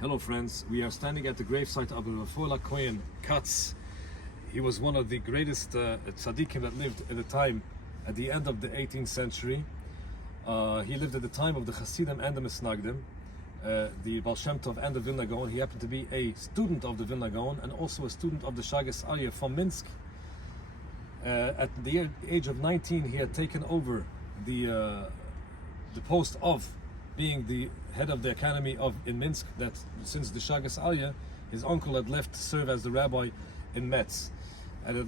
Hello friends, we are standing at the gravesite of Refael Hakohen Katz. He was one of the greatest tzaddikim that lived at the time, at the end of the 18th century. He lived at the time of the Hasidim and the Misnagdim, the Baal Shem Tov and the Vilna Gaon. He happened to be a student of the Vilna Gaon and also a student of the Shagas Aryeh from Minsk. At the age of 19, he had taken over the post of being the head of the academy in Minsk, that since the Shagas Aryeh, his uncle had left to serve as the rabbi in Metz. At a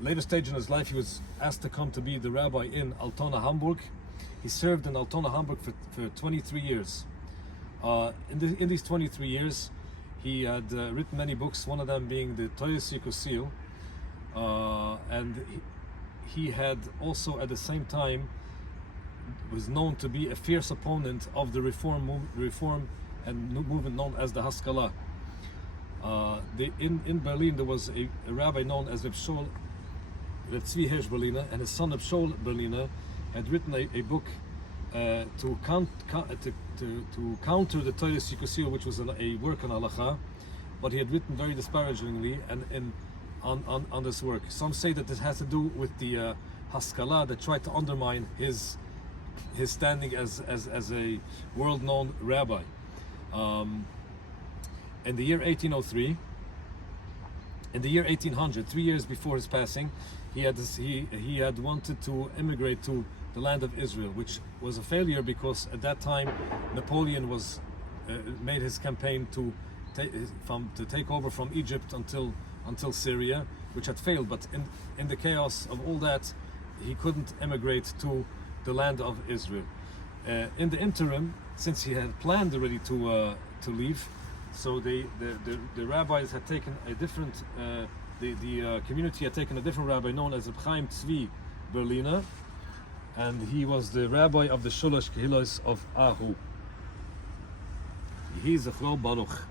later stage in his life, he was asked to come to be the rabbi in Altona, Hamburg. He served in Altona, Hamburg for 23 years. In these 23 years, he had written many books, one of them being the Torat Yekutiel, and he had also at the same time was known to be a fierce opponent of the reform and movement known as the Haskalah. In Berlin there was a rabbi known as Shaul Berliner, and his son Shaul Berliner had written a book to counter the Torat Yekutiel, which was a work on halacha, but he had written very disparagingly on this work. Some say that this has to do with the Haskalah that tried to undermine his standing as a world-known rabbi. In the year 1803, in the year 1800, 3 years before his passing, he had wanted to immigrate to the land of Israel, which was a failure because at that time Napoleon made his campaign to take over from Egypt until Syria, which had failed. But in the chaos of all that, he couldn't immigrate to the land of Israel. In the interim, since he had planned already to leave, so the rabbis had taken a different, the community had taken a different rabbi known as Chaim Tzvi Berliner, and he was the rabbi of the Sholosh Kehilos of Ahu. He's a Baruch.